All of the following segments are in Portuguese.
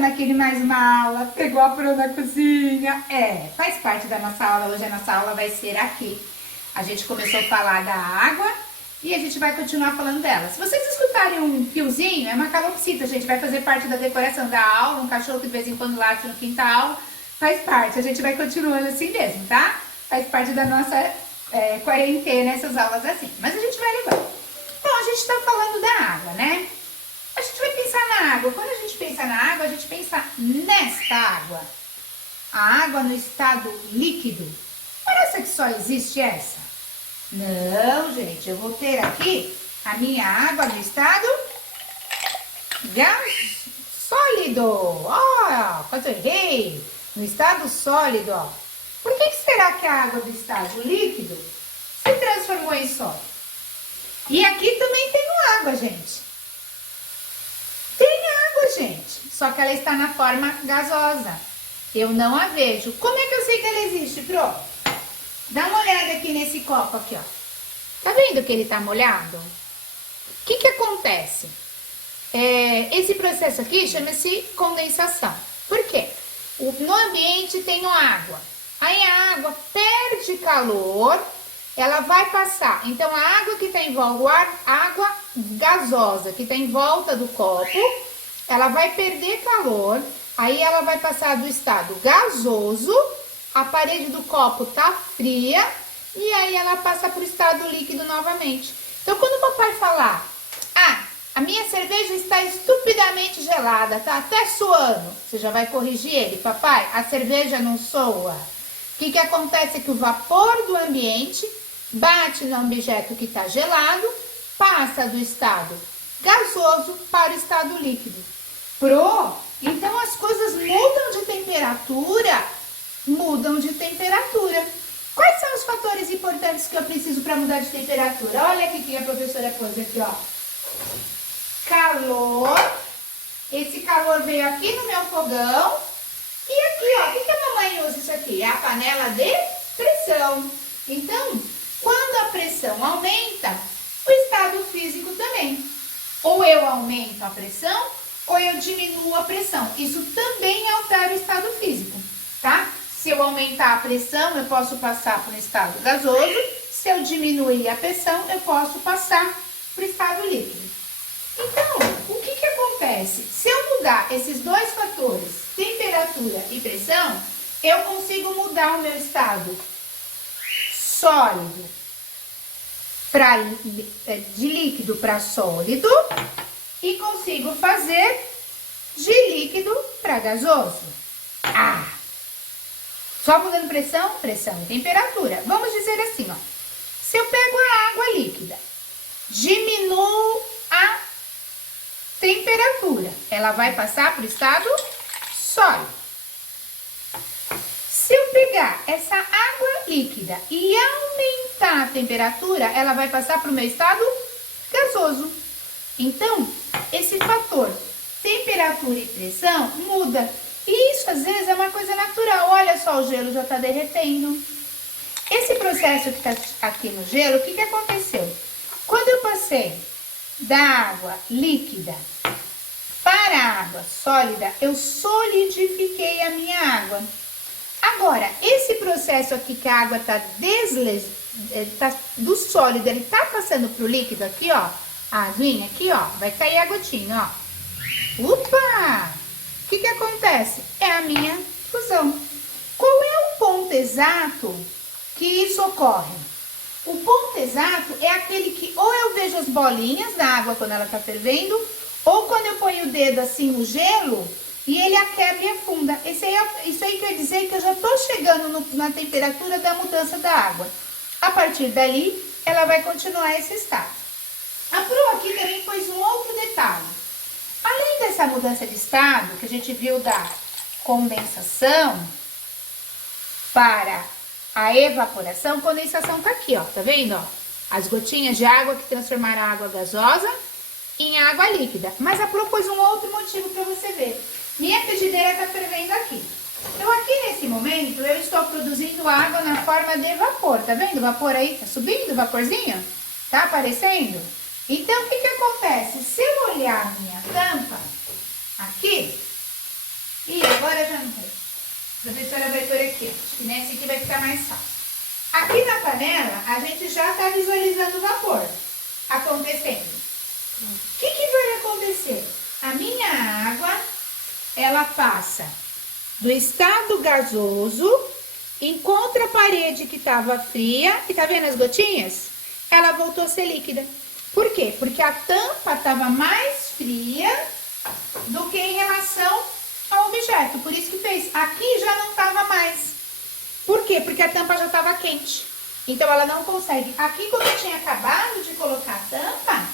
começando aqui mais uma aula. Pegou a Pro na cozinha? Faz parte da nossa aula. Hoje a nossa aula vai ser aqui. A gente começou a falar da água e a gente vai continuar falando dela. Se vocês escutarem um piozinho, é uma calopsita, gente. Vai fazer parte da decoração da aula. Um cachorro que de vez em quando late no quintal. Faz parte. A gente vai continuando assim mesmo, tá? Faz parte da nossa quarentena, essas aulas assim. Mas a gente vai levando. Então, a gente tá falando da água, né? A gente vai pensar na água. Quando a gente pensa na água, a gente pensa nesta água. A água no estado líquido. Parece que só existe essa? Não, gente. Eu vou ter aqui a minha água no estado sólido. Ó, quase eu errei. No estado sólido, ó. Por que será que a água do estado líquido se transformou em sólido? E aqui também tem água, gente. Gente, só que ela está na forma gasosa. Eu não a vejo. Como é que eu sei que ela existe, Pro? Dá uma olhada aqui nesse copo aqui, ó. Tá vendo que ele tá molhado? O que acontece? Esse processo aqui chama-se condensação. Por quê? No ambiente tem água. Aí a água perde calor, ela vai passar. Então a água que está em volta, a água gasosa que está em volta do copo, ela vai perder calor, aí ela vai passar do estado gasoso, a parede do copo tá fria, e aí ela passa para o estado líquido novamente. Então, quando o papai falar, a minha cerveja está estupidamente gelada, tá até suando, você já vai corrigir ele. Papai, a cerveja não soa. O que acontece é que o vapor do ambiente bate no objeto que está gelado, passa do estado gasoso para o estado líquido. Pro, então as coisas mudam de temperatura? Mudam de temperatura. Quais são os fatores importantes que eu preciso para mudar de temperatura? Olha aqui que a professora pôs aqui, ó. Calor. Esse calor veio aqui no meu fogão. E aqui, ó, o que a mamãe usa isso aqui? É a panela de pressão. Então, quando a pressão aumenta, o estado físico também. Ou eu aumento a pressão, ou eu diminuo a pressão. Isso também altera o estado físico, tá? Se eu aumentar a pressão, eu posso passar para o estado gasoso. Se eu diminuir a pressão, eu posso passar para o estado líquido. Então, o que acontece? Se eu mudar esses dois fatores, temperatura e pressão, eu consigo mudar o meu estado sólido de líquido para sólido e consigo fazer de líquido para gasoso. Só mudando pressão e temperatura. Vamos dizer assim, ó. Se eu pego a água líquida, diminuo a temperatura, ela vai passar para o estado sólido. Se eu pegar essa água líquida e aumentar a temperatura, ela vai passar para o meu estado gasoso. Então, esse fator temperatura e pressão muda. E isso, às vezes, é uma coisa natural. Olha só, o gelo já está derretendo. Esse processo que está aqui no gelo, o que aconteceu? Quando eu passei da água líquida para a água sólida, eu solidifiquei a minha água. Agora, esse processo aqui que a água está do sólido, ele está passando para o líquido aqui, ó. A aguinha aqui, ó, vai cair a gotinha, ó. Opa! O que acontece? É a minha fusão. Qual é o ponto exato que isso ocorre? O ponto exato é aquele que ou eu vejo as bolinhas da água quando ela tá fervendo, ou quando eu ponho o dedo assim no gelo e ele a quebra e afunda. Isso aí quer dizer que eu já tô chegando na temperatura da mudança da água. A partir dali, ela vai continuar esse estado. A Pro aqui também pôs um outro detalhe. Além dessa mudança de estado, que a gente viu da condensação para a evaporação, condensação tá aqui, ó, tá vendo, ó? As gotinhas de água que transformaram a água gasosa em água líquida. Mas a Pro pôs um outro motivo para você ver. Minha frigideira tá fervendo aqui. Então, aqui nesse momento, eu estou produzindo água na forma de vapor, tá vendo o vapor aí? Tá subindo o vaporzinho? Tá aparecendo? Então, o que acontece? Se eu olhar a minha tampa aqui, agora já não tem. A professora vai por aqui, acho que nesse aqui vai ficar mais fácil. Aqui na panela, a gente já está visualizando o vapor acontecendo. O que vai acontecer? A minha água, ela passa do estado gasoso, encontra a parede que estava fria, e tá vendo as gotinhas? Ela voltou a ser líquida. Por quê? Porque a tampa estava mais fria do que em relação ao objeto. Por isso que fez. Aqui já não estava mais. Por quê? Porque a tampa já estava quente. Então, ela não consegue. Aqui, como eu tinha acabado de colocar a tampa,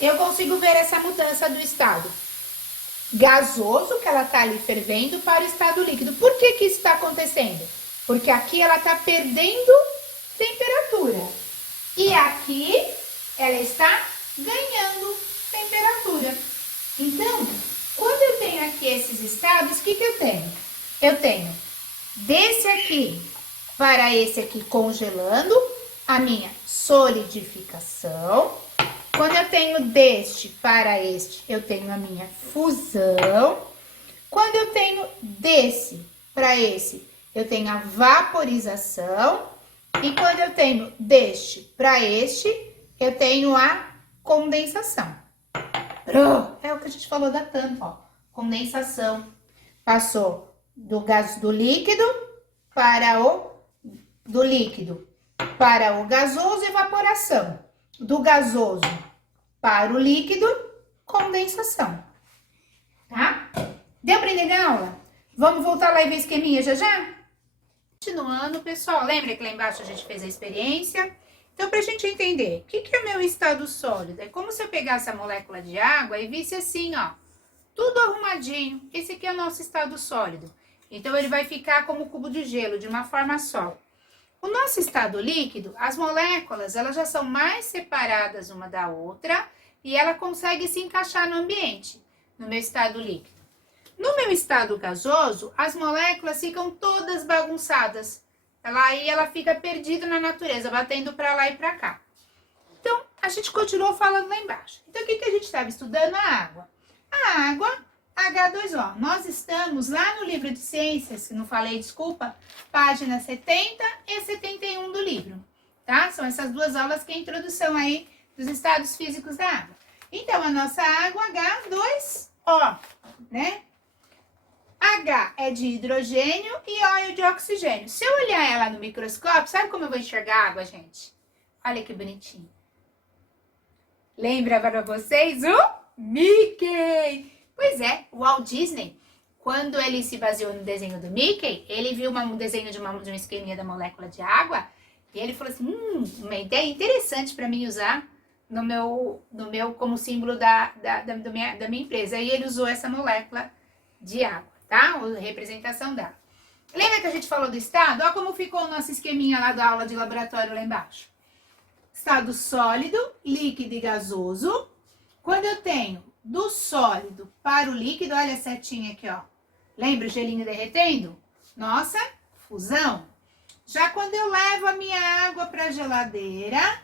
eu consigo ver essa mudança do estado gasoso, que ela tá ali fervendo, para o estado líquido. Por que isso está acontecendo? Porque aqui ela tá perdendo temperatura. E aqui ela está ganhando temperatura. Então, quando eu tenho aqui esses estados, o que eu tenho? Eu tenho desse aqui para esse aqui congelando, a minha solidificação. Quando eu tenho deste para este, eu tenho a minha fusão. Quando eu tenho desse para esse, eu tenho a vaporização. E quando eu tenho deste para este, eu tenho a condensação. É o que a gente falou da tampa, ó. Condensação. Passou do líquido para o gasoso, evaporação. Do gasoso para o líquido, condensação. Tá? Deu pra entender a aula? Vamos voltar lá e ver esqueminha já? Continuando, pessoal, lembra que lá embaixo a gente fez a experiência? Então, pra gente entender, o que é o meu estado sólido? É como se eu pegasse a molécula de água e visse assim, ó, tudo arrumadinho. Esse aqui é o nosso estado sólido. Então, ele vai ficar como cubo de gelo, de uma forma só. O nosso estado líquido, as moléculas, elas já são mais separadas uma da outra e ela consegue se encaixar no ambiente, no meu estado líquido. No meu estado gasoso, as moléculas ficam todas bagunçadas. Aí ela fica perdida na natureza, batendo para lá e para cá. Então, a gente continuou falando lá embaixo. Então, o que a gente estava estudando? A água. A água, H2O. Nós estamos lá no livro de ciências, que não falei, desculpa, página 70 e 71 do livro, tá? São essas duas aulas que é a introdução aí dos estados físicos da água. Então, a nossa água H2O, né? H é de hidrogênio e O é de oxigênio. Se eu olhar ela no microscópio, sabe como eu vou enxergar a água, gente? Olha que bonitinho. Lembra para vocês o Mickey? Pois é, o Walt Disney, quando ele se baseou no desenho do Mickey, ele viu um desenho de um esqueminha da molécula de água e ele falou assim, uma ideia interessante para mim usar no meu como símbolo da minha empresa. E ele usou essa molécula de água, tá? A representação dela. Lembra que a gente falou do estado? Olha como ficou o nosso esqueminha lá da aula de laboratório lá embaixo. Estado sólido, líquido e gasoso. Quando eu tenho do sólido para o líquido, olha a setinha aqui, ó. Lembra o gelinho derretendo? Nossa, fusão. Já quando eu levo a minha água para a geladeira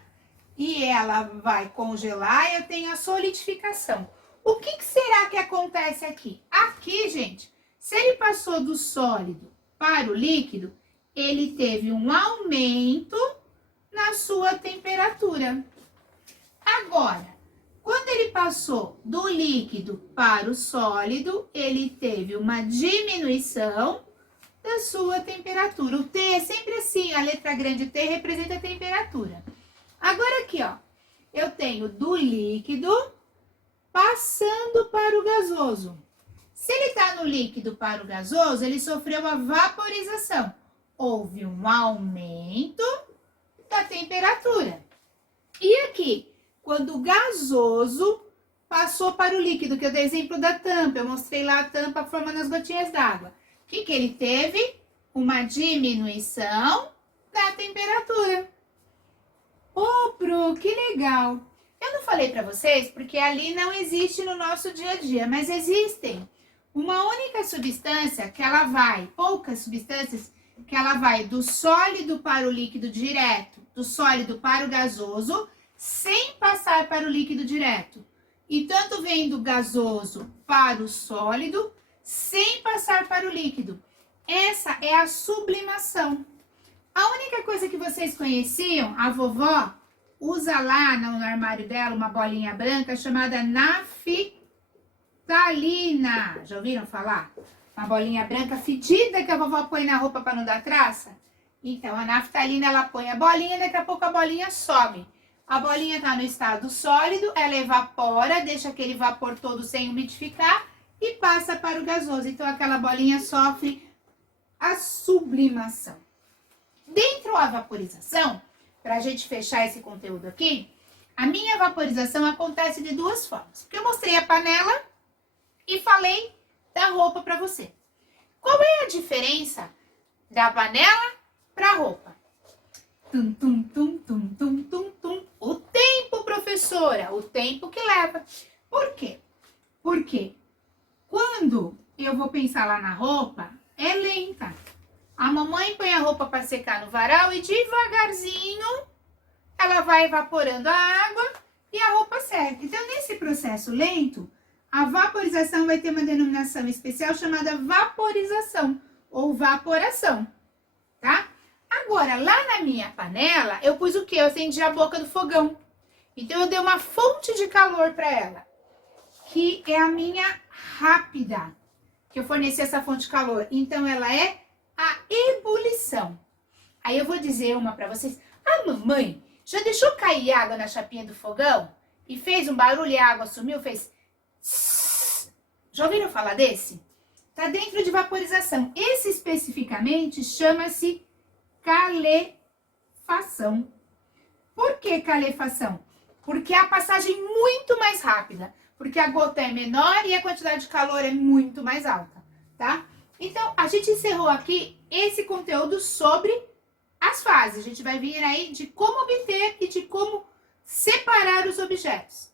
e ela vai congelar, eu tenho a solidificação. O que será que acontece aqui? Aqui, gente, se ele passou do sólido para o líquido, ele teve um aumento na sua temperatura. Agora, quando ele passou do líquido para o sólido, ele teve uma diminuição da sua temperatura. O T é sempre assim, a letra grande T representa a temperatura. Agora aqui, ó, eu tenho do líquido passando para o gasoso. Se ele está no líquido para o gasoso, ele sofreu a vaporização. Houve um aumento da temperatura. E aqui, quando o gasoso passou para o líquido, que eu dei exemplo da tampa, eu mostrei lá a tampa formando as gotinhas d'água. O que ele teve? Uma diminuição da temperatura. Ô, Pro, que legal! Eu não falei para vocês porque ali não existe no nosso dia a dia, mas existem uma única substância que ela vai, poucas substâncias, que ela vai do sólido para o líquido direto, do sólido para o gasoso, sem passar para o líquido direto. E tanto vem do gasoso para o sólido, sem passar para o líquido. Essa é a sublimação. A única coisa que vocês conheciam, a vovó usa lá no armário dela uma bolinha branca chamada naftalina. Já ouviram falar? Uma bolinha branca fedida que a vovó põe na roupa para não dar traça? Então, a naftalina, ela põe a bolinha, daqui a pouco a bolinha some. A bolinha está no estado sólido, ela evapora, deixa aquele vapor todo sem umidificar e passa para o gasoso. Então, aquela bolinha sofre a sublimação. Dentro da vaporização, para a gente fechar esse conteúdo aqui, a minha vaporização acontece de duas formas. Porque eu mostrei a panela e falei da roupa para você. Qual é a diferença da panela para a roupa? Tum, tum, tum, tum, tum, tum, tum. O tempo, professora, o tempo que leva. Por quê? Porque quando eu vou pensar lá na roupa, é lenta. A mamãe põe a roupa para secar no varal e devagarzinho ela vai evaporando a água e a roupa seca. Então, nesse processo lento, a vaporização vai ter uma denominação especial chamada vaporização ou vaporação, tá? Agora, lá na minha panela, eu pus o quê? Eu acendi a boca do fogão. Então, eu dei uma fonte de calor para ela, que é a minha rápida, que eu forneci essa fonte de calor. Então, ela é a ebulição. Aí, eu vou dizer uma para vocês. A mamãe já deixou cair água na chapinha do fogão? E fez um barulho e a água sumiu? Fez... Já ouviram falar desse? Tá dentro de vaporização. Esse, especificamente, chama-se calefação. Por que calefação? Porque é a passagem muito mais rápida. Porque a gota é menor e a quantidade de calor é muito mais alta, tá? Então, a gente encerrou aqui esse conteúdo sobre as fases. A gente vai vir aí de como obter e de como separar os objetos.